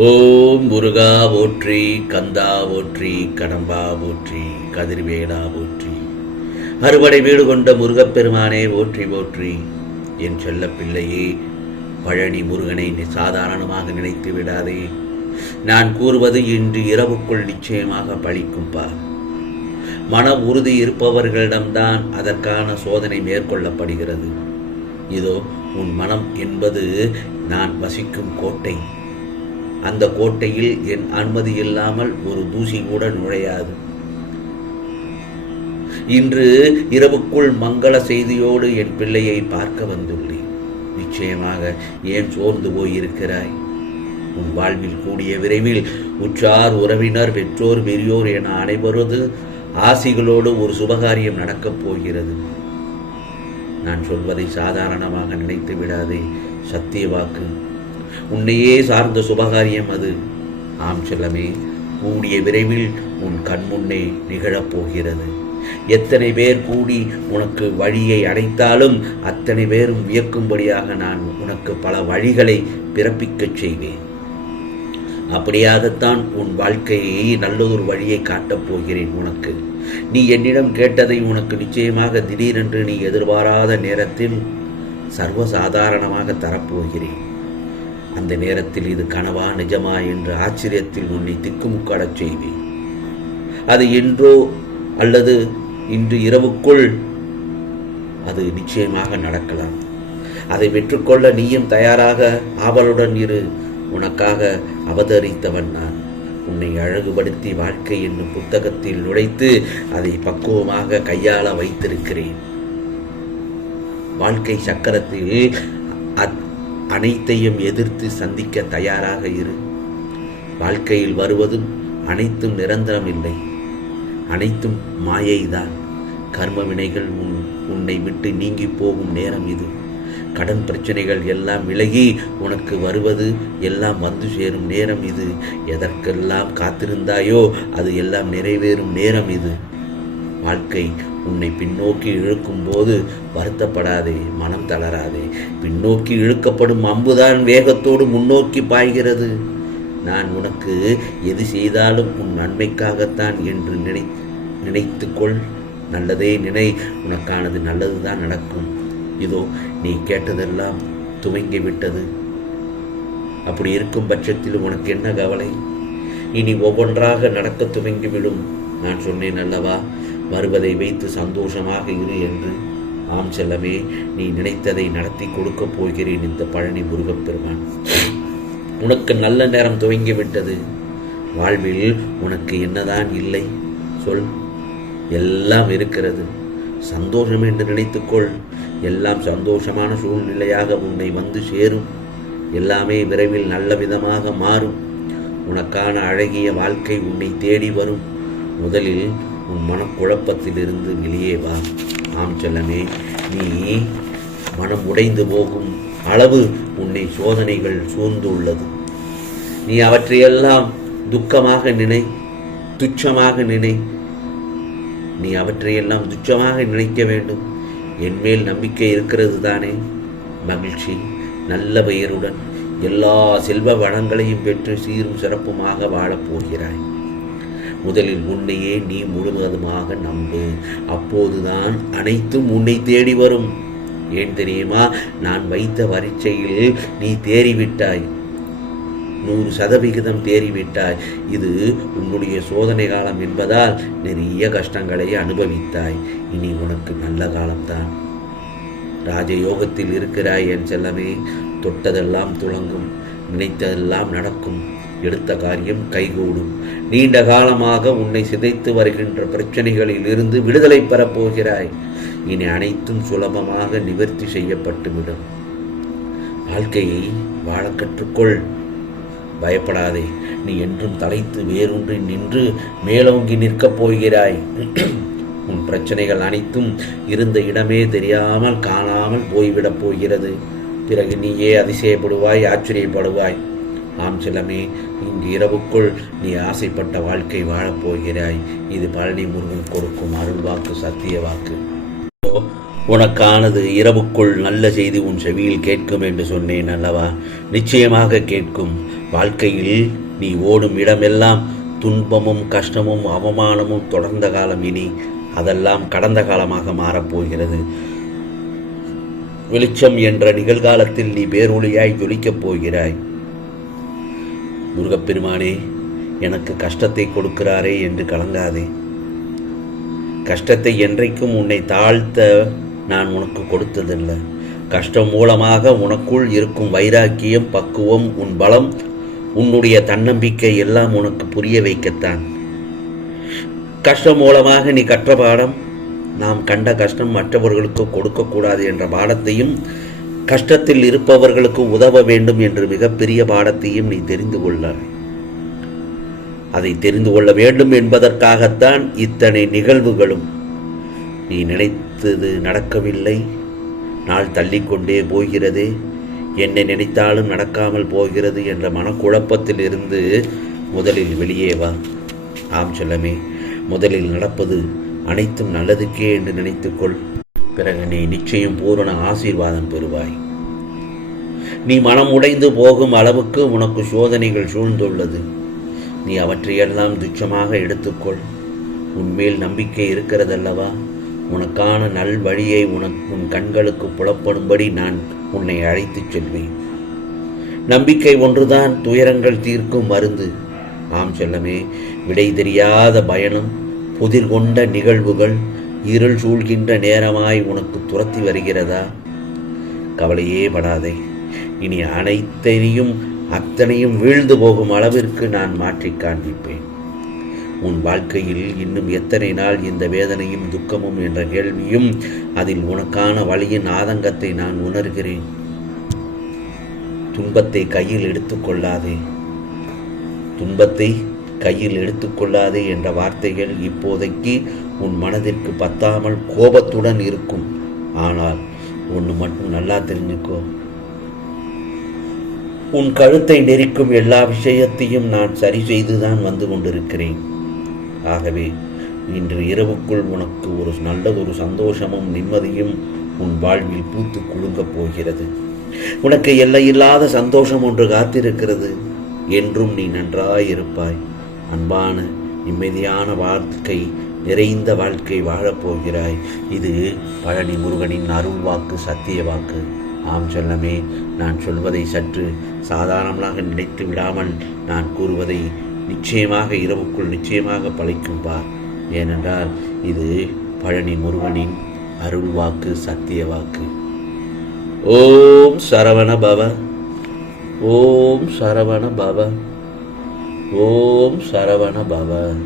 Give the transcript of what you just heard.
ஓம் முருகா போற்றி கந்தா போற்றி கடம்பா போற்றி கதிர்வேடா போற்றி. அறுவடை வீடு கொண்ட முருகப்பெருமானே போற்றி போற்றி. என் செல்ல பிள்ளையே பழனி முருகனை சாதாரணமாக நினைத்து விடாதே. நான் கூறுவது இன்று இரவுக்குள் நிச்சயமாக பழிக்கும்பா. மன உறுதி இருப்பவர்களிடம்தான் அதற்கான சோதனை மேற்கொள்ளப்படுகிறது. இதோ உன் மனம் என்பது நான் வசிக்கும் கோட்டை. அந்த கோட்டையில் என் அனுமதி இல்லாமல் ஒரு தூசி கூட நுழையாது. இன்று இரவுக்குள் மங்கள செய்தியோடு என் பிள்ளையை பார்க்க வந்துள்ளேன். நிச்சயமாக ஏன் சோர்ந்து போயிருக்கிறாய்? உன் வாழ்வில் கூடிய விரைவில் உற்றார் உறவினர் பெற்றோர் பெரியோர் என அனைவரது ஆசிகளோடு ஒரு சுபகாரியம் நடக்கப் போகிறது. நான் சொல்வதை சாதாரணமாக நினைத்து விடாதே சத்திய வாக்கு. உன்னையே சார்ந்த சுபகாரியம் அது. ஆம் செல்லமே கூடிய விரைவில் உன் கண்முன்னே நிகழப் போகிறது. எத்தனை பேர் கூடி உனக்கு வழியை அடைத்தாலும் அத்தனை பேரும் வியக்கும்படியாக நான் உனக்கு பல வழிகளை பிறப்பிக்கச் செய்வேன். அப்படியாகத்தான் உன் வாழ்க்கையை நல்லதொரு வழியை காட்டப் போகிறேன் உனக்கு. நீ என்னிடம் கேட்டதை உனக்கு நிச்சயமாக திடீரென்று நீ எதிர்பாராத நேரத்தில் சர்வசாதாரணமாக தரப்போகிறேன். அந்த நேரத்தில் இது கனவா நிஜமா என்று ஆச்சரியத்தில் உன்னை திக்குமுக்காடச் செய்வேன். அது என்றோ அல்லது இன்று இரவுக்குள் அது நிச்சயமாக நடக்கலாம். அதை வெற்றுக்கொள்ள நீயும் தயாராக ஆவலுடன் இரு. உனக்காக அவதரித்தவன் நான். உன்னை அழகுபடுத்தி வாழ்க்கை என்னும் புத்தகத்தில் நுழைத்து அதை பக்குவமாக கையாள வைத்திருக்கிறேன். வாழ்க்கை சக்கரத்தில் அத்- அனைத்தையும் எதிர்த்து சந்திக்க தயாராக இரு. வாழ்க்கையில் வருவதும் அனைத்தும் நிரந்தரம் இல்லை. அனைத்தும் மாயைதான். கர்ம வினைகள் உன் உன்னை விட்டு நீங்கி போகும் நேரம் இது. கடன் பிரச்சனைகள் எல்லாம் விலகி உனக்கு வருவது எல்லாம் வந்து சேரும் நேரம் இது. எதற்கெல்லாம் காத்திருந்தாயோ அது எல்லாம் நிறைவேறும் நேரம் இது. வாழ்க்கை உன்னை பின்னோக்கி இழுக்கும் போது வருத்தப்படாதே மனம் தளராதே. பின்னோக்கி இழுக்கப்படும் அம்புதான் வேகத்தோடு முன்னோக்கி பாய்கிறது. நான் உனக்கு எது செய்தாலும் உன் நன்மைக்காகத்தான் என்று நினை நினைத்துக்கொள். நல்லதே நினை உனக்கானது நல்லதுதான் நடக்கும். இதோ நீ கேட்டதெல்லாம் துவங்கி விட்டது. அப்படி இருக்கும் பட்சத்தில் உனக்கு என்ன கவலை? இனி ஒவ்வொன்றாக நடக்க துவங்கிவிடும். நான் சொன்னேன் அல்லவா? வருவதை வைத்து சந்தோஷமாக இரு என்று. ஆம் செல்லமே நீ நினைத்ததை நடத்தி கொடுக்கப் போகிறேன் இந்த பழனி முருகப்பெருமான். உனக்கு நல்ல நேரம் துவங்கி விட்டது வாழ்வில் உனக்கு என்னதான் இல்லை? சொல். எல்லாம் இருக்கிறது. சந்தோஷம் என்று நினைத்துக்கொள். எல்லாம் சந்தோஷமான சூழ்நிலையாக உன்னை வந்து சேரும். எல்லாமே விரைவில் நல்ல விதமாக மாறும். உனக்கான அழகிய வாழ்க்கை உன்னை தேடி வரும். முதலில் உன் மனக்குழப்பத்திலிருந்து வெளியே வா. ஆம் செல்லமே நீ மனம் உடைந்து போகும் அளவு உன்னை சோதனைகள் சூழ்ந்துள்ளது. நீ அவற்றையெல்லாம் துக்கமாக நினை துச்சமாக நினை. நீ அவற்றையெல்லாம் துச்சமாக நினைக்க வேண்டும். என்மேல் நம்பிக்கை இருக்கிறது தானே. மகிழ்ச்சி நல்ல பெயருடன் எல்லா செல்வ வளங்களையும் பெற்று சீரும் சிறப்புமாக வாழப் போகிறாய். முதலில் உன்னையே நீ முழுவதுமாக நம்பு. அப்போதுதான் அனைத்தும் உன்னை தேடி வரும். ஏன் தெரியுமா? நான் வைத்த வரிச்சையில் நீ தேறிவிட்டாய். நூறு சதவிகிதம் தேறிவிட்டாய். இது உன்னுடைய சோதனை காலம் என்பதால் நிறைய கஷ்டங்களை அனுபவித்தாய். இனி உனக்கு நல்ல காலம்தான். ராஜயோகத்தில் இருக்கிறாய் என் செல்லமே. தொட்டதெல்லாம் துளங்கும். நினைத்ததெல்லாம் நடக்கும். எடுத்த காரியம் கைகூடும். நீண்ட காலமாக உன்னை சிதைத்து வருகின்ற பிரச்சனைகளில் இருந்து விடுதலை பெறப்போகிறாய். இனி அனைத்தும் சுலபமாக நிவர்த்தி செய்யப்பட்டுவிடும். வாழ்க்கையை வாழ கற்றுக்கொள். பயப்படாதே நீ என்றும் தலைத்து வேரூன்றி நின்று மேலோங்கி நிற்கப் போகிறாய். உன் பிரச்சனைகள் அனைத்தும் இருந்த இடமே தெரியாமல் காணாமல் போய்விடப் போகிறது. பிறகு நீயே அதிசயப்படுவாய் ஆச்சரியப்படுவாய். ஆம் செல்லமே இங்கு இரவுக்குள் நீ ஆசைப்பட்ட வாழ்க்கை வாழப்போகிறாய் இது பழனி முருகன் கொடுக்கும் அருள் வாக்கு சத்திய வாக்கு. உனக்கானது இரவுக்குள் நல்ல செய்தி உன் செவியில் கேட்கும் என்று சொன்னேன் அல்லவா? நிச்சயமாக கேட்கும். வாழ்க்கையில் நீ ஓடும் இடமெல்லாம் துன்பமும் கஷ்டமும் அவமானமும் தொடர்ந்த காலம் இனி. அதெல்லாம் கடந்த காலமாக மாறப்போகிறது வெளிச்சம் என்ற நிகழ்காலத்தில் நீ பேரொழியாய் ஜொலிக்கப் போகிறாய். முருகப்பெருமானே எனக்கு கஷ்டத்தை கொடுக்கிறாரே என்று கலங்காதே. கஷ்டத்தை என்றைக்கும் உன்னை தாழ்த்த நான் உனக்கு கொடுத்ததில்லை. கஷ்டம் மூலமாக உனக்குள் இருக்கும் வைராக்கியம் பக்குவம் உன் பலம் உன்னுடைய தன்னம்பிக்கை எல்லாம் உனக்கு புரிய வைக்கத்தான். கஷ்டம் மூலமாக நீ கற்ற பாடம் நாம் கண்ட கஷ்டம் மற்றவர்களுக்கு கொடுக்கக்கூடாது என்ற பாடத்தையும் கஷ்டத்தில் இருப்பவர்களுக்கு உதவ வேண்டும் என்று மிகப்பெரிய பாடத்தையும் நீ தெரிந்து கொள்ள. அதை தெரிந்து கொள்ள வேண்டும் என்பதற்காகத்தான் இத்தனை நிகழ்வுகளும் நீ நினைத்தது நடக்கவில்லை. நாள் தள்ளிக்கொண்டே போகிறது. என்னை நினைத்தாலும் நடக்காமல் போகிறது என்ற மனக்குழப்பத்தில் இருந்து முதலில் வெளியே வா. ஆம் செல்லமே முதலில் நடப்பது அனைத்தும் நல்லதுக்கே என்று நினைத்துக்கொள். பிறகு நீ நிச்சயம் பூரண ஆசீர்வாதம் பெறுவாய். நீ மனம் உடைந்து போகும் அளவுக்கு உனக்கு சோதனைகள் சூழ்ந்துள்ளது. நீ அவற்றையெல்லாம் துச்சமாக எடுத்துக்கொள். உன்மேல் நம்பிக்கை இருக்கிறதல்லவா? உனக்கான நல் வழியை உனக்கு உன் கண்களுக்கு புலப்படும்படி நான் உன்னை அழைத்துச் செல்வேன். நம்பிக்கை ஒன்றுதான் துயரங்கள் தீர்க்கும் மருந்து. ஆம் செல்லமே விடை தெரியாத பயணம் புதிர் கொண்ட நிகழ்வுகள் இருள் சூழ்கின்ற நேரமாய் உனக்கு துரத்தி வருகிறதா? கவலையே படாதே. இனி அனைத்தையும் அத்தனையும் வீழ்ந்து போகும் அளவிற்கு நான் மாற்றிக் காண்பிப்பேன். உன் வாழ்க்கையில் இன்னும் எத்தனை நாள் இந்த வேதனையும் துக்கமும் என்ற கேள்வியும் அதில் உனக்கான வழியின் ஆதங்கத்தை நான் உணர்கிறேன். துன்பத்தை கையில் எடுத்துக்கொள்ளாதே துன்பத்தை கையில் எடுத்துக்கொள்ளாதே என்ற வார்த்தைகள் இப்போதைக்கு உன் மனதிற்கு பத்தாமல் கோபத்துடன் இருக்கும். ஆனால் ஒன்று மட்டும் நல்லா தெரிஞ்சுக்கோ. உன் கழுத்தை நெரிக்கும் எல்லா விஷயத்தையும் நான் சரி செய்துதான் வந்து கொண்டிருக்கிறேன். ஆகவே இன்று இரவுக்குள் உனக்கு ஒரு நல்ல ஒரு சந்தோஷமும் நிம்மதியும் உன் வாழ்வில் பூத்து குலுங்கப் போகிறது. உனக்கு எல்லையில்லாத சந்தோஷம் ஒன்று காத்திருக்கிறது. என்றும் நீ நன்றாயிருப்பாய். அன்பான நிம்மதியான வாழ்க்கை நிறைந்த வாழ்க்கை வாழப்போகிறாய் இது பழனி முருகனின் அருள் வாக்கு சத்திய வாக்கு. ஆம் சொல்லமே நான் சொல்வதை சற்று சாதாரணமாக நினைத்து விடாமல் நான் கூறுவதை நிச்சயமாக இரவுக்குள் நிச்சயமாக பழிக்கும் பார். ஏனென்றால் இது பழனி முருகனின் அருள் வாக்கு சத்திய வாக்கு. ஓம் சரவண பவ. ஓம் சரவண பவ. ஓம் சரவண பவன்